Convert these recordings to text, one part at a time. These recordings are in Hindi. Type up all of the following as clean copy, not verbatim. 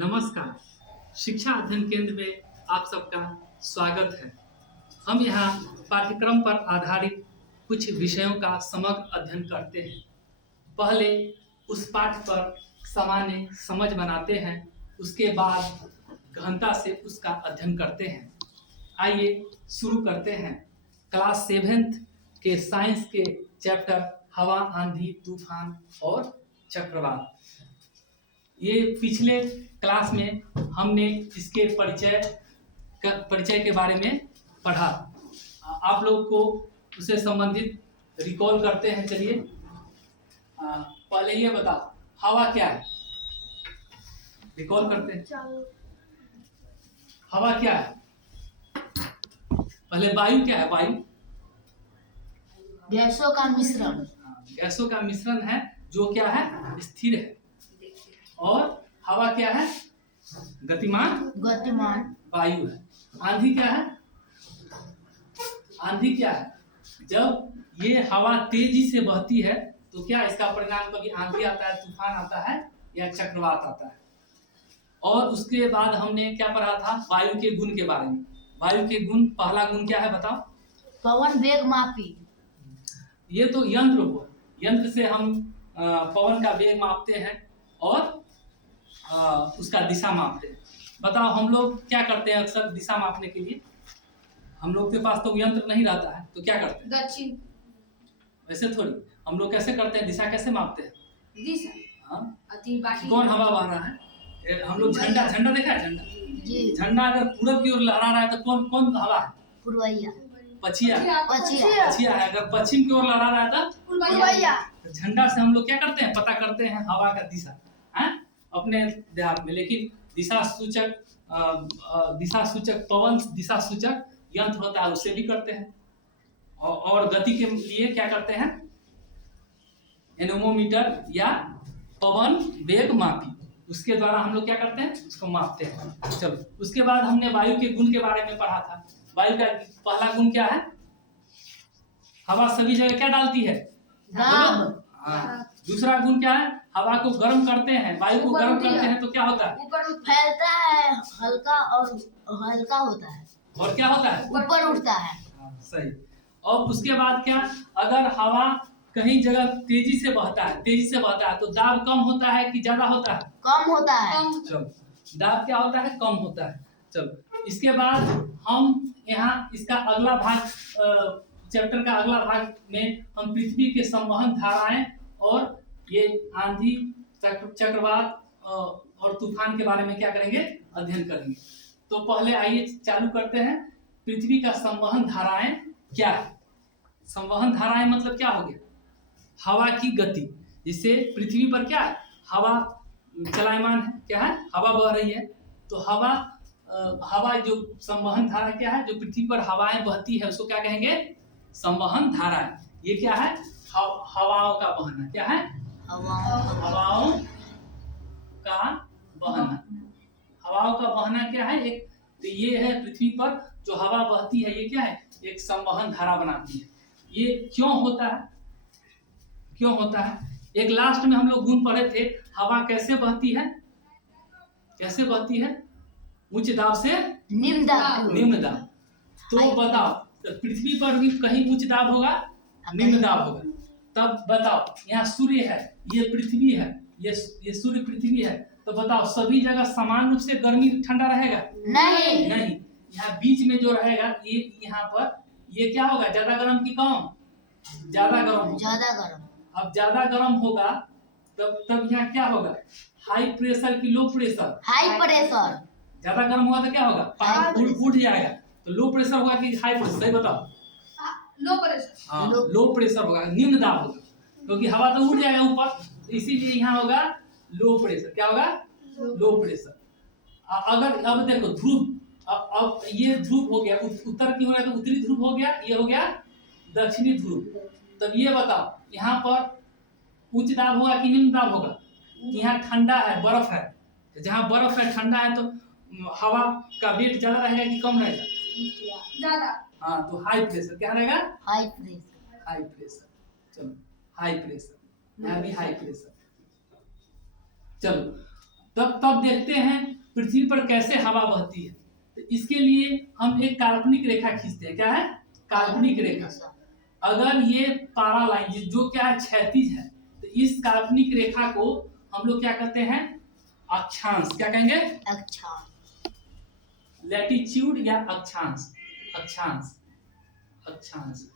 नमस्कार। शिक्षा अध्ययन केंद्र में आप सबका स्वागत है। हम यहाँ पाठ्यक्रम पर आधारित कुछ विषयों का समग्र अध्ययन करते हैं। पहले उस पाठ पर सामान्य समझ बनाते हैं, उसके बाद गहनता से उसका अध्ययन करते हैं। आइए शुरू करते हैं। क्लास 7th के साइंस के चैप्टर हवा, आंधी, तूफान और चक्रवात। ये पिछले क्लास में हमने इसके परिचय के बारे में पढ़ा। आप लोग को उससे संबंधित रिकॉल करते हैं। चलिए पहले ये बताओ, हवा क्या है? रिकॉल करते हैं। हवा क्या है? पहले वायु क्या है? वायु गैसों का मिश्रण। गैसों का मिश्रण है जो क्या है? स्थिर है। और हवा क्या है? गतिमान वायु है। आंधी क्या है? आंधी क्या है? जब ये हवा तेजी से बहती है तो क्या इसका परिणाम कभी आंधी आता है, तूफान आता है या चक्रवात आता है। और उसके बाद हमने क्या पढ़ा था? वायु के गुण के बारे में। वायु के गुण, पहला गुण क्या है बताओ? पवन वेग मापी। ये तो यंत्र हुआ। यंत्र से हम पवन का वेग मापते हैं और उसका दिशा मापते हैं। बताओ हम लोग क्या करते हैं अक्सर दिशा मापने के लिए? हम लोग के पास तो यंत्र नहीं रहता है, तो क्या करते हैं? दक्षिण। वैसे थोड़ी, हम लोग कैसे करते हैं? दिशा कैसे मापते हैं? दिशा। हाँ? कौन हवा बह रहा है? हम लोग झंडा देखा है? झंडा अगर पूरब की ओर लहरा रहा है तो कौन कौन हवा है? पूर्वैया। पछिया है। अगर पश्चिम की ओर लहरा रहा है तो पूर्वैया। झंडा से हम लोग क्या करते हैं? पता करते हैं हवा का दिशा है अपने देहात में। लेकिन दिशा सूचक पवन दिशा सूचक यंत्र होता है, उससे भी करते हैं। और गति के लिए क्या करते हैं? एनेमोमीटर या पवन वेग मापी, उसके द्वारा हम लोग क्या करते हैं? उसको मापते हैं। चलो, उसके बाद हमने वायु के गुण के बारे में पढ़ा था। वायु का पहला गुण क्या है? हवा सभी जगह क्या डालती है? दाब। हाँ। दूसरा गुण क्या है? हवा को गर्म करते हैं, वायु को गर्म करते हैं तो क्या होता है? ऊपर फैलता है, हल्का होता है। और क्या होता है? ऊपर उठता है। सही। और उसके बाद क्या? अगर हवा कहीं जगह तेजी से बहता है तो दाब कम होता है कि ज्यादा होता है? कम होता है। चलो, दाब क्या होता है? कम होता है। चलो, इसके बाद हम यहाँ इसका अगला भाग, चैप्टर का अगला भाग में हम पृथ्वी के संवहन धाराएं और ये आंधी, चक्रवात और तूफान के बारे में क्या करेंगे? अध्ययन करेंगे। तो पहले आइए चालू करते हैं। पृथ्वी का संवहन धाराएं क्या है? संवहन धाराएं मतलब क्या हो गया? हवा की गति, जिससे पृथ्वी पर क्या है? हवा चलायमान है। क्या है? हवा बह रही है। तो हवा जो संवहन धारा क्या है? जो पृथ्वी पर हवाएं बहती है उसको क्या कहेंगे? संवहन धाराएं। ये क्या है? हवाओं का बहना। क्या है? हवाओं का बहना। हवाओं का बहना क्या है? एक तो ये है पृथ्वी पर जो हवा बहती है, ये क्या है? एक संवहन धारा बनाती है। ये क्यों होता है? एक लास्ट में हम लोग गुण पढ़े थे। हवा कैसे बहती है? उच्च दाब से निम्न दाब। तो बताओ, तो पृथ्वी पर भी कहीं उच्च दाब होगा, निम्न दाब होगा। तब बताओ, यहाँ सूर्य है, ये पृथ्वी है, ये सूर्य पृथ्वी है, तो बताओ सभी जगह समान रूप से गर्मी ठंडा रहेगा? नहीं। यहाँ बीच में जो रहेगा, ये यहाँ पर ये क्या होगा? ज्यादा गर्म की कम? ज्यादा गर्म। अब ज्यादा गर्म होगा तब यहाँ क्या होगा? हाई प्रेशर की लो प्रेशर? ज्यादा गर्म होगा तो क्या होगा? पानी उठ जाएगा। तो लो प्रेशर होगा कि हाई प्रेशर? सही बताओ। Low pressure. हाँ, लो प्रेशर होगा, निम्न दाब होगा, क्योंकि हवा तो उड़ जाएगा ऊपर, इसीलिए यहाँ होगा लो प्रेशर। क्या होगा? Low pressure. अगर अब देखो ध्रुव, अब ये ध्रुव हो गया, उत्तर की हो गया तो उत्तरी ध्रुव हो गया, ये हो गया दक्षिणी ध्रुव। तब ये बताओ, यहाँ पर उच्च दाब होगा कि निम्न दाब होगा? यहाँ ठंडा है, बर्फ है, जहाँ बर्फ है, ठंडा है, तो हवा का वेट ज्यादा रहेगा कि कम रहेगा? ज्यादा। हाँ, तो हाई प्रेशर। क्या रहेगा? High pressure. चलो, हाई प्रेशर, यहाँ भी हाई प्रेशर। चलो, तब देखते हैं पृथ्वी पर कैसे हवा बहती है। तो इसके लिए हम एक काल्पनिक रेखा खींचते हैं। क्या है? काल्पनिक रेखा। अगर ये पारा लाइन जो क्या है क्षैतिज है, तो इस काल्पनिक रेखा को हम लोग क्या कहते हैं? अक्षांश। क्या कहेंगे? अक्षांश। लैटिट्यूड या अक्षांश। अक्षांश अक्षांश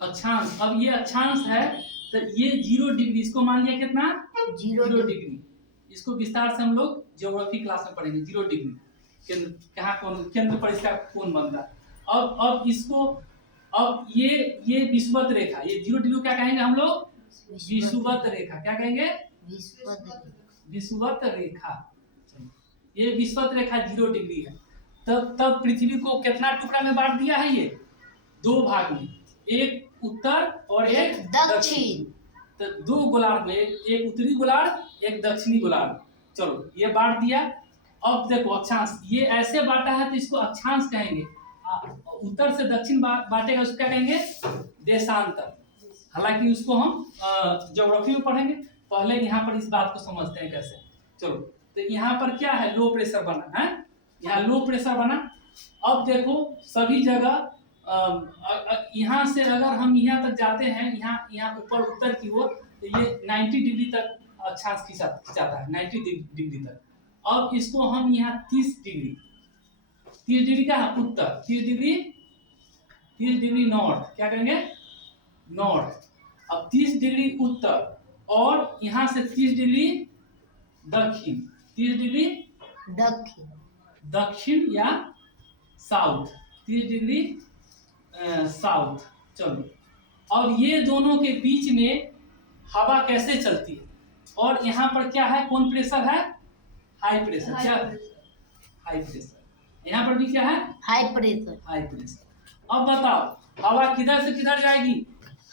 अक्षांश। अब ये अक्षांश है तो ये 0 डिग्री, इसको मान लिया कितना? 0 डिग्री। इसको विस्तार से हम लोग ज्योग्राफी क्लास में पढ़ेंगे। 0 डिग्री केंद्र, कहाँ कौन केंद्र पर इसका कोण बनता है। अब इसको, अब ये विषुवत रेखा, ये 0 डिग्री क्या कहेंगे हम लोग? विषुवत रेखा। क्या कहेंगे? विषुवत रेखा। ये विषुवत रेखा 0 डिग्री है। तब पृथ्वी को कितना टुकड़ा में बांट दिया है? ये 2 भाग में, एक उत्तर और एक दक्षिण। तो 2 गोलार्ध में, एक उत्तरी गोलार्ध एक दक्षिणी गोलार्ध। चलो ये बांट दिया। अब देखो अक्षांश, ये ऐसे बांटा है तो इसको अक्षांश कहेंगे। उत्तर से दक्षिण बांटेगा उसको क्या कहेंगे? देशांतर। हालांकि उसको हम ज्योग्राफी में पढ़ेंगे। पहले यहाँ पर इस बात को समझते हैं कैसे। चलो, तो यहाँ पर क्या है? लो प्रेशर बना है, यहाँ लो प्रेशर बना। अब देखो सभी जगह यहाँ से अगर हम यहाँ तक जाते हैं, यहाँ ऊपर उत्तर की ओर, तो ये 90 डिग्री तक अक्षांश खिंचाता है, 90 डिग्री तक। अब इसको हम यहाँ 30 डिग्री का उत्तर, 30 डिग्री नॉर्थ। क्या करेंगे? नॉर्थ। अब 30 डिग्री उत्तर और यहाँ से 30 डिग्री दक्षिण, 30 डिग्री दक्षिण या साउथ, 30 डिग्री साउथ। चलो, और ये दोनों के बीच में हवा कैसे चलती है? और यहाँ पर क्या है? कौन प्रेशर है? High pressure. क्या? High pressure. यहाँ पर भी क्या है? High pressure. अब बताओ हवा किधर से किधर जाएगी?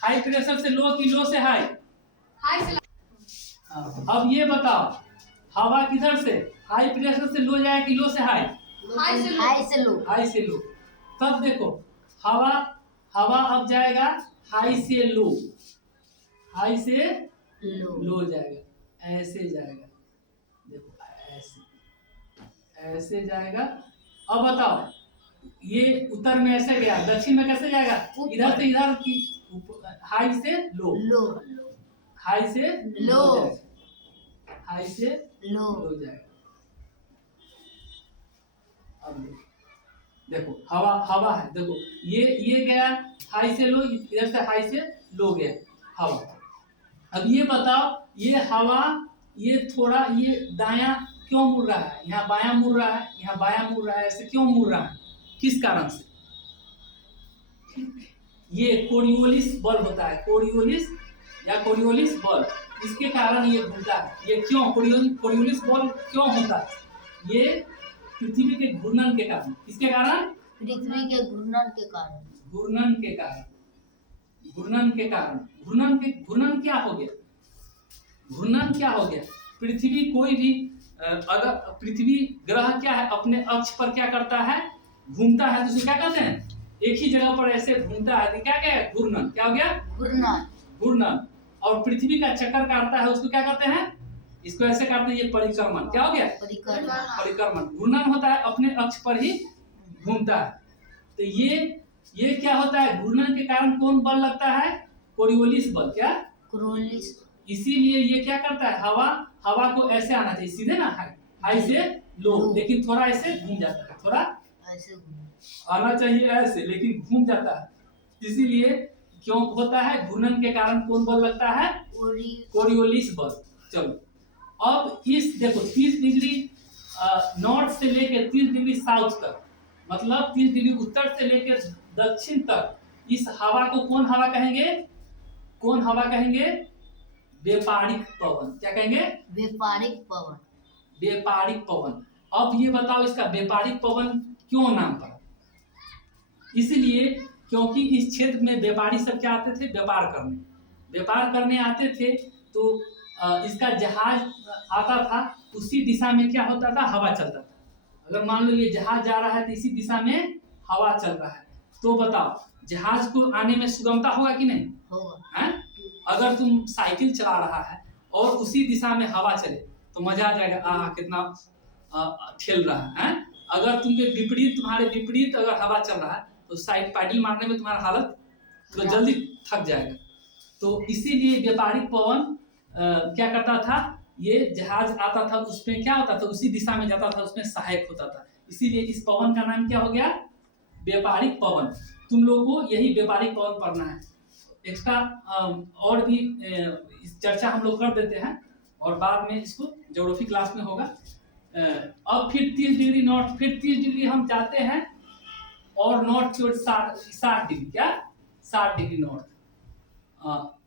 हाई प्रेशर से लो कि लो से हाई? हाई से। अब ये बताओ हवा किधर से? हाई प्रेशर से लो जाए कि लो से हाई? हाई से लो। तब देखो हवा अब जाएगा हाई से लो, हाई से लो जाएगा, ऐसे जाएगा। देखो ऐसे जाएगा। अब बताओ ये उत्तर में ऐसे गया, दक्षिण में कैसे जाएगा? इधर से इधर की, हाई से लो, हाई से लो, हाई से लो जाएगा। अब देखो हवा है, देखो ये गया हाई से लो, इधर से हाई से लो गया हवा। अब ये बताओ ये हवा ये थोड़ा ये दायां क्यों मुड़ रहा है? यहाँ बायां मुड़ रहा है, यहाँ बायां मुड़ रहा है, ऐसे क्यों मुड़ रहा है? किस कारण से? ये कोरियोलिस बल होता है, कोरियोलिस बल, इसके कारण ये घूमता है। ये क्यों कोरियोलिस बल क्यों होता है? ये पृथ्वी के घूर्णन के कारण। किसके कारण? पृथ्वी के घूर्णन के कारण। घूर्णन क्या हो गया? घूर्णन क्या हो गया? पृथ्वी कोई भी अगर पृथ्वी ग्रह क्या है? अपने अक्ष पर क्या करता है? घूमता है, तो उसे क्या कहते हैं? एक ही जगह पर ऐसे घूमता है तो क्या है? घूर्णन। क्या हो गया? घूर्णन। और पृथ्वी का चक्कर काटता है, उसको क्या कहते हैं? इसको ऐसे काटते हैं, ये परिक्रमण। क्या हो गया? परिक्रमण। घूर्णन होता है अपने अक्ष पर ही घूमता है। तो ये क्या होता है? घूर्णन के कारण कौन बल लगता है? कोरियोलिस बल। क्या? कोरियोलिस। इसीलिए ये क्या करता है? हवा को ऐसे आना चाहिए, सीधे ना, हाई से लो, लेकिन थोड़ा ऐसे घूम जाता है, थोड़ा ऐसे आना चाहिए ऐसे, लेकिन घूम जाता है। इसीलिए क्यों होता है? घूर्णन के कारण कौन बल लगता है? कोरियोलिस बल। चलो, अब इस देखो 30 डिग्री नॉर्थ से लेकर 30 डिग्री साउथ तक, मतलब 30 डिग्री उत्तर से लेकर दक्षिण तक, इस हवा को कौन हवा कहेंगे? व्यापारिक पवन। क्या कहेंगे? व्यापारिक पवन। अब ये बताओ इसका व्यापारिक पवन क्यों नाम पड़ा? इसलिए क्योंकि इस क्षेत्र में व्यापारी सब क्या आते थे? व्यापार करने आते थे। तो इसका जहाज आता था, उसी दिशा में क्या होता था? हवा चलता था। अगर मान लो ये जहाज जा रहा है तो इसी दिशा में हवा चल रहा है, तो बताओ जहाज को आने में सुगमता होगा कि नहीं? होगा। अगर तुम साइकिल चला रहा है और उसी दिशा में हवा चले तो मजा आ जाएगा, कितना खेल रहा है। अगर तुम्हारे विपरीत अगर हवा चल रहा है तो साइड पैडल मारने में तुम्हारा हालत तो जल्दी थक जाएगा। तो इसीलिए व्यापारिक पवन क्या करता था, ये जहाज आता था उसमें क्या होता था, उसी दिशा में जाता था, उसमें सहायक होता था। इसीलिए इस पवन का नाम क्या हो गया, व्यापारिक पवन। तुम लोगों को यही व्यापारिक पवन पढ़ना है। एक्स्ट्रा और भी चर्चा हम लोग कर देते हैं और बाद में इसको ज्योग्राफी क्लास में होगा। अब फिर 30 डिग्री नॉर्थ, फिर 30 डिग्री हम जाते हैं और नॉर्थ की ओर 60 डिग्री, क्या 60 डिग्री नॉर्थ।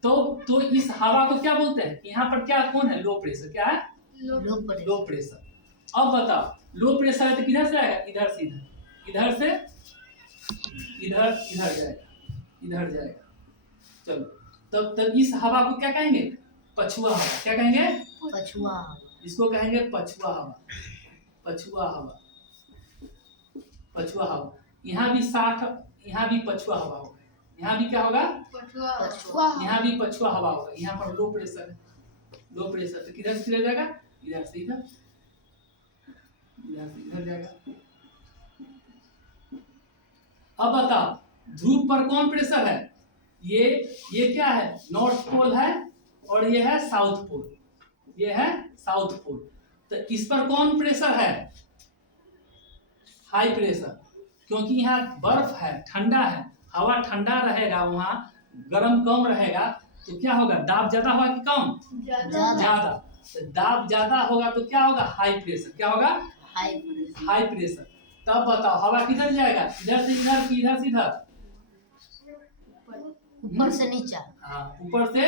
तो इस हवा को क्या बोलते हैं, यहाँ पर क्या कौन है, लो प्रेशर। क्या है, लो प्रेशर। अब बताओ लो प्रेशर है तो किधर से आएगा, इधर से इधर से इधर जाएगा, इधर जाएगा। चलो तब इस हवा को क्या कहेंगे, पछुआ हवा। क्या कहेंगे, पछुआ। इसको कहेंगे पछुआ हवा, पछुआ हवा, पछुआ हवा। यहाँ भी 60, यहाँ भी पछुआ हवा होगा, यहाँ भी क्या होगा, पछुआ। यहाँ भी पछुआ हवा होगा। यहाँ पर लो प्रेशर है, लो प्रेशर तो किधर से किधर जाएगा, इधर से इधर, इधर से इधर जाएगा। अब बताओ ध्रुव पर कौन प्रेशर है, ये क्या है, नॉर्थ पोल है और ये है साउथ पोल, ये है साउथ पोल। तो इस पर कौन प्रेशर है, हाई प्रेशर, क्योंकि यहाँ बर्फ है, ठंडा है, हवा ठंडा रहेगा, वहाँ गर्म कम रहेगा, तो क्या होगा, दाब ज्यादा होगा कि कम, ज्यादा। तो दाब ज्यादा होगा तो क्या होगा, हाई प्रेशर। क्या होगा, हाई प्रेशर। तब बताओ हवा किधर जाएगा, इधर से इधर कि इधर से इधर, ऊपर से नीचा, हाँ ऊपर से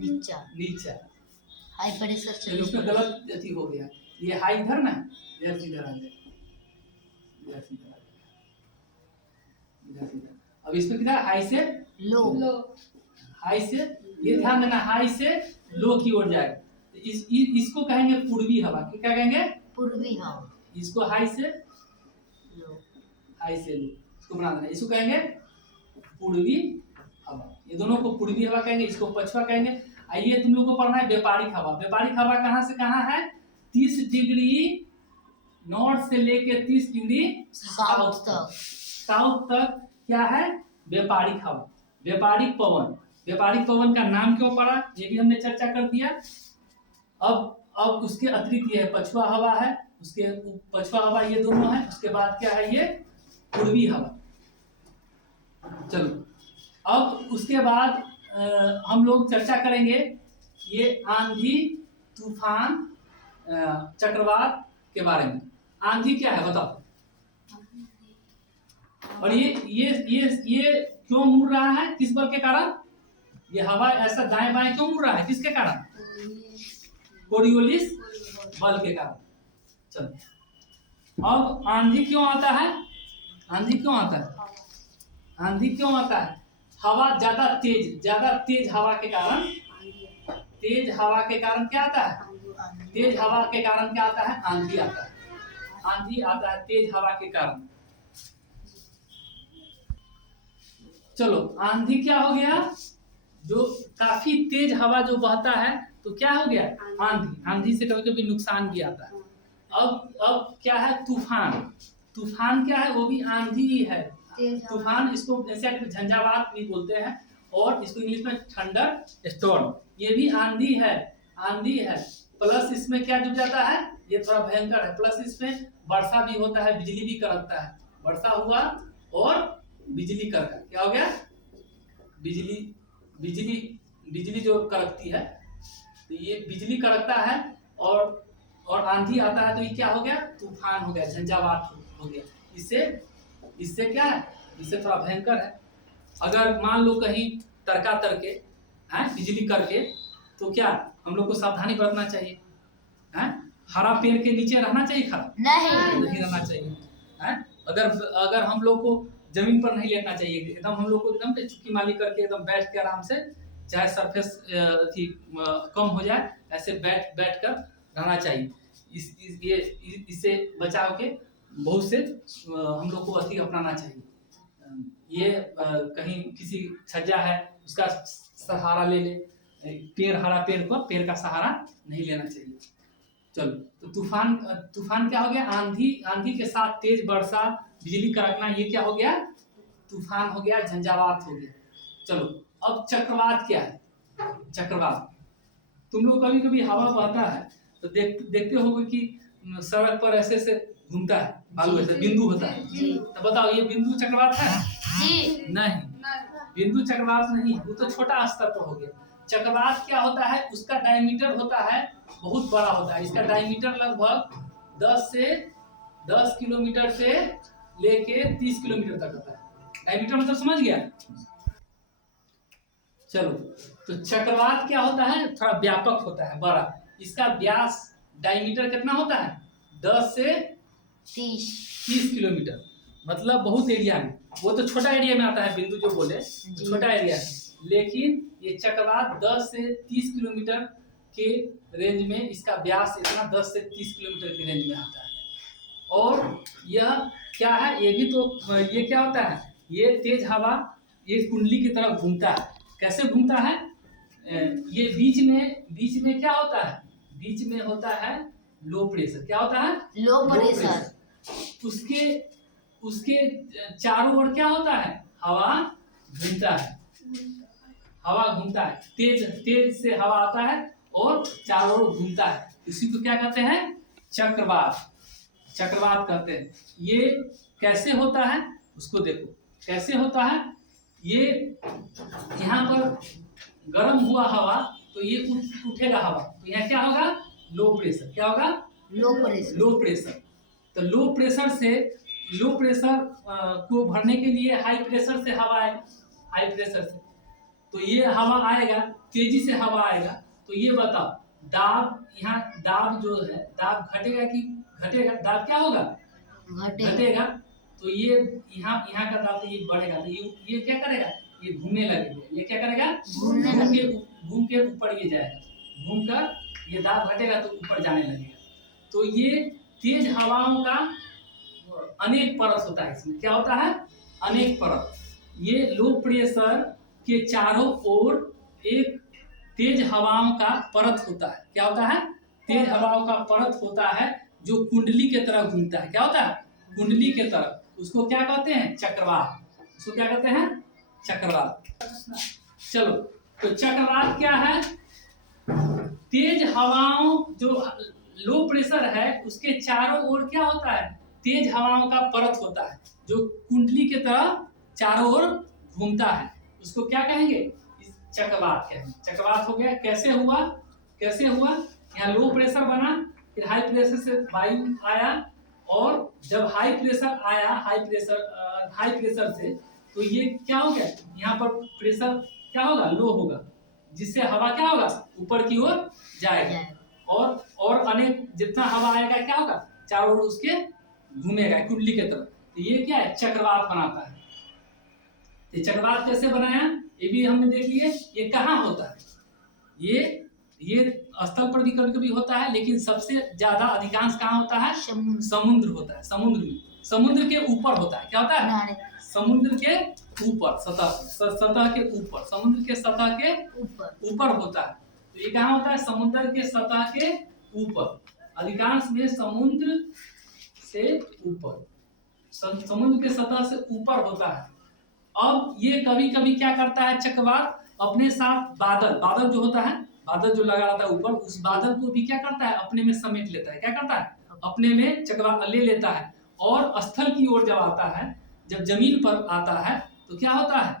नीचा, नीचा। हाई प्रेशर से चलो इसमें गलत अथी हो गया, ये हाई इधर ना, इधर से इधर आ जाएगा, इधर से इधर आ जाएगा, इधर से इधर। अब इसमें किधर, हाई से लो, हाई से, ये ध्यान देना, हाई से लो की ओर जाएगा। तो इसको कहेंगे पूर्वी हवा। क्या कहेंगे, पूर्वी हवा। इसको हाई से लो, हाई से लो, इसको बना देना, इसको कहेंगे पूर्वी हवा। ये दोनों को पूर्वी हवा कहेंगे, इसको पछुआ कहेंगे। आइए तुम लोग को पढ़ना है व्यापारिक हवा। व्यापारिक हवा कहाँ से कहाँ है, 30 डिग्री नॉर्थ से लेके 30 डिग्री साउथ तक। साउथ तक क्या है, व्यापारिक हवा, व्यापारिक पवन। व्यापारिक पवन का नाम क्यों पड़ा, ये भी हमने चर्चा कर दिया। अब उसके अतिरिक्त ये है पछुआ हवा है, उसके पछुआ हवा ये दोनों है। उसके बाद क्या है, ये पूर्वी हवा। चलो अब उसके बाद हम लोग चर्चा करेंगे ये आंधी, तूफान, चक्रवात के बारे में। आंधी क्या है बताओ, और ये क्यों मुड़ रहा है, किस बल के कारण, ये हवा ऐसा दाएं बाएं क्यों मुड़ रहा है, किसके कारण, कोरियोलिस बल के कारण। चलो अब आंधी क्यों आता है, आंधी क्यों आता है, आंधी क्यों आता है, हवा ज्यादा तेज हवा के कारण, तेज हवा के कारण क्या आता है, तेज हवा के कारण क्या आता है, आंधी आता है। आंधी आता है तेज हवा के कारण। चलो आंधी क्या हो गया, जो काफी तेज हवा जो बहता है तो क्या हो गया, आंधी। आंधी से कभी कभी नुकसान भी आता है। अब क्या है, तूफान। तूफान क्या है, वो भी आंधी ही है। तूफान इसको जैसे झंझावात भी बोलते हैं, और इसको इंग्लिश में थंडर स्टॉर्म, ये भी आंधी है, आंधी है। प्लस इसमें क्या जुड़ जाता है, ये थोड़ा भयंकर है, प्लस इसमें वर्षा भी होता है, बिजली भी कड़कता है। वर्षा हुआ और बिजली कड़का, क्या हो गया, बिजली जो कड़कती है, तो ये बिजली कड़कता है और आंधी आता है, तो ये क्या हो गया, तूफान हो गया, झंझावात हो गया। इससे क्या है, इससे थोड़ा भयंकर है। अगर मान लो कहीं तड़का तड़के बिजली करके, तो क्या हम लोग को सावधानी बरतना चाहिए, हरा पेड़ के नीचे रहना चाहिए, खड़ा नहीं रहना चाहिए, अगर हम लोग को जमीन पर नहीं लेटना चाहिए, एकदम हम लोग को एकदम चुकी माली करके एकदम बैठ के आराम से, चाहे सरफेस कम हो जाए, ऐसे बैठ कर रहना चाहिए। इससे बचाव के बहुत से हम लोग को अति अपनाना चाहिए। ये कहीं किसी छज्जा है उसका सहारा ले ले, हरा पेड़ का सहारा नहीं लेना चाहिए। चलो, तो तूफान तूफान क्या हो गया? आंधी, आंधी के साथ तेज वर्षा, बिजली कड़कना, ये क्या हो गया? तूफान हो गया, झंझावात हो गया। चलो, अब चक्रवात क्या है? चक्रवात, तुम लोग कभी कभी हवा बहता है तो देखते होगे कि सड़क पर ऐसे से घूमता है, बालू ऐसे बिंदु होता है। जी तो बताओ, ये बिंदु चक्रवात है? जी नहीं, बिंदु चक्रवात नहीं, वो तो छोटा स्तर पर हो गया। चक्रवात क्या होता है? उसका डायमीटर होता है बहुत बड़ा होता है। इसका डायमीटर लगभग 10 किलोमीटर से लेके 30 किलोमीटर तक होता है। डायमीटर मतलब समझ गया? चलो, तो चक्रवात क्या होता है? थोड़ा व्यापक होता है, बड़ा। इसका व्यास, डायमीटर कितना होता है? 10 से 30 किलोमीटर, मतलब बहुत एरिया में। वो तो छोटा एरिया में आता है, बिंदु जो बोले छोटा एरिया है, लेकिन ये चक्रवात 10 से 30 किलोमीटर के रेंज में, इसका व्यास इतना 10 से 30 किलोमीटर के रेंज में आता है। और यह क्या है? ये भी तो, ये क्या होता है? ये तेज हवा, ये कुंडली की तरह घूमता है। कैसे घूमता है? ये बीच में क्या होता है? बीच में होता है लो प्रेशर। क्या होता है? Low pressure. उसके उसके चारों ओर क्या होता है? हवा घूमता है, हवा घूमता है, तेज से हवा आता है और चारों ओर घूमता है। इसी को क्या कहते हैं? चक्रवात। चक्रवात कहते हैं। ये कैसे होता है उसको देखो, कैसे होता है? ये यहाँ पर गर्म हुआ हवा, तो ये उठेगा हवा, तो यहाँ क्या होगा? Low pressure. क्या होगा? Low pressure. Low pressure. तो लो प्रेशर से, लो प्रेशर को भरने के लिए हाई प्रेशर से हवा आएगा, हाई प्रेशर से। तो ये हवा आएगा, तेजी से हवा आएगा, तो ये बताओ, दाब, यहाँ दाब जो है, दाब घटेगा कि घटेगा? दाब क्या होगा? घटेगा। तो ये यहाँ का दाब, तो ये बढ़ेगा, तो ये क्या करेगा? ये घूमने लगेगा। ये क्या करेगा? घूम के ऊपर ये जाएगा, घूमकर ये दाब घटेगा तो ऊपर जाने लगेगा। तो ये तेज हवाओं का अनेक परत होता है। इसमें क्या होता है? अनेक परत। ये लो प्रेशर के चारों ओर एक तेज हवाओं का परत होता है। क्या होता है? तेज हवाओं का परत होता है, जो कुंडली के तरह घूमता है। क्या होता है? कुंडली के तरह। उसको क्या कहते हैं? चक्रवात। उसको क्या कहते हैं? चक्रवात। चलो, तो चक्रवात क्या है? तेज हवाओं, जो लो प्रेशर है उसके चारों ओर क्या होता है? तेज हवाओं का परत होता है, जो कुंडली के तरह चारों ओर घूमता है। उसको क्या कहेंगे? चक्रवात कहेंगे। चक्रवात हो गया। कैसे हुआ? कैसे हुआ? यहाँ लो प्रेशर बना, फिर हाई प्रेशर से वायु आया, और जब हाई प्रेशर आया, हाई प्रेशर से, तो ये क्या हो गया? यहाँ पर प्रेशर क्या होगा? लो होगा, जिससे हवा क्या होगा? ऊपर की ओर जाएगा, और अनेक जितना हवा आएगा क्या होगा? चारों ओर उसके घूमेगा कुंडली के तरफ। तो ये क्या है? चक्रवात बनाता है। ये चक्रवात कैसे बनाया? ये भी हमने देख लिए। ये कहाँ होता है? ये स्थल पर भी कभी कभी होता है, लेकिन सबसे ज्यादा अधिकांश कहाँ होता है? समुद्र होता है। समुद्र में, समुद्र के ऊपर होता है। क्या होता है? समुद्र के ऊपर, सतह के ऊपर, समुद्र के सतह के ऊपर होता है। तो ये कहाँ होता है? समुद्र के सतह के ऊपर, अधिकांश में समुद्र से ऊपर, समुद्र के सतह से ऊपर होता है। अब ये कभी कभी क्या करता है? चक्रवात अपने साथ बादल जो होता है, बादल जो लगा रहता है ऊपर, उस बादल को भी क्या करता है? अपने में समेट लेता है। क्या करता है? अपने में चक्रवात ले लेता है, और स्थल की ओर जब आता है, जब जमीन पर आता है, तो क्या होता है?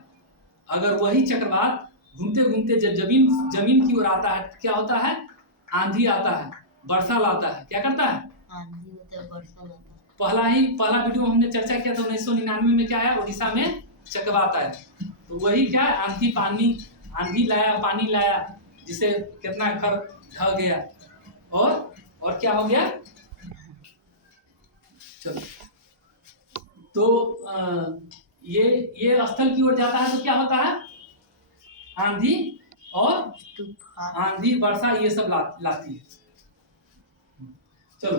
अगर वही चक्रवात घूमते घूमते जब जमीन की ओर आता है, क्या होता है? आंधी आता है, वर्षा लाता है। क्या करता है? आंधी होता है, वर्षा लाता है। पहला वीडियो में हमने चर्चा किया था, 1999 में क्या आया? उड़ीसा में चक्रवात आया। तो वही क्या है? आंधी लाया, पानी लाया, जिससे कितना घर ढह गया, और क्या हो गया? चलो, तो ये स्थल की ओर जाता है, तो क्या होता है? आंधी और आंधी, वर्षा, ये सब लाती है। चलो,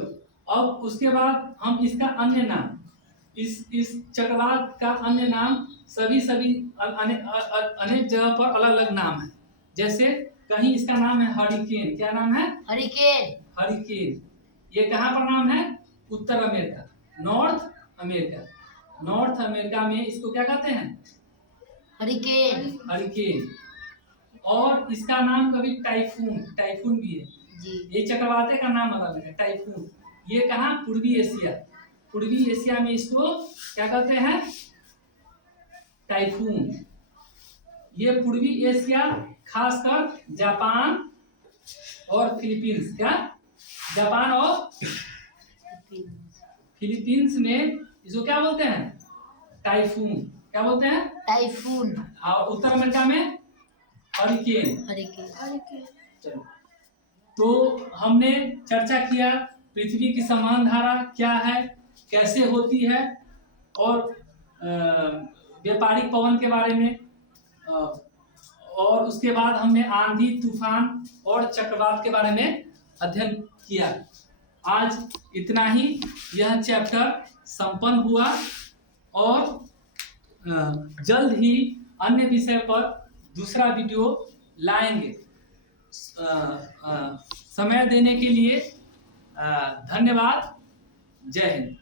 अब उसके बाद हम इसका अन्य नाम, इस चक्रवात का अन्य नाम सभी अनेक जगह पर अलग अलग नाम है। जैसे कहीं इसका नाम है हरिकेन। क्या नाम है? हरिकेन। हरिकेन। ये कहाँ पर नाम है? उत्तर America, North America. North America में इसको क्या कहते हैं? हरिकेन। हरिकेन। और इसका नाम कभी टाइफून, टाइफून भी है। जी। ये चक्रवाते का नाम अलग है, टाइफून। ये कहाँ? पूर्वी एशिया। पूर्वी एशिया में इसको क्या कहते हैं? टाइफून। ये पूर्वी एशिया, खासकर जापान और फिलीपींस, क्या? जापान और फिलीपींस में इसको क्या बोलते हैं? टाइफून। क्या बोलते हैं? टाइफून। और उत्तर अमेरिका में हरिकेन। हरिकेन। चलो, तो हमने चर्चा किया पृथ्वी की समान धारा क्या है, कैसे होती है, और व्यापारिक पवन के बारे में, और उसके बाद हमने आंधी, तूफान और चक्रवात के बारे में अध्ययन किया। आज इतना ही। यह चैप्टर संपन्न हुआ और जल्द ही अन्य विषय पर दूसरा वीडियो लाएंगे। समय देने के लिए धन्यवाद। जय हिंद।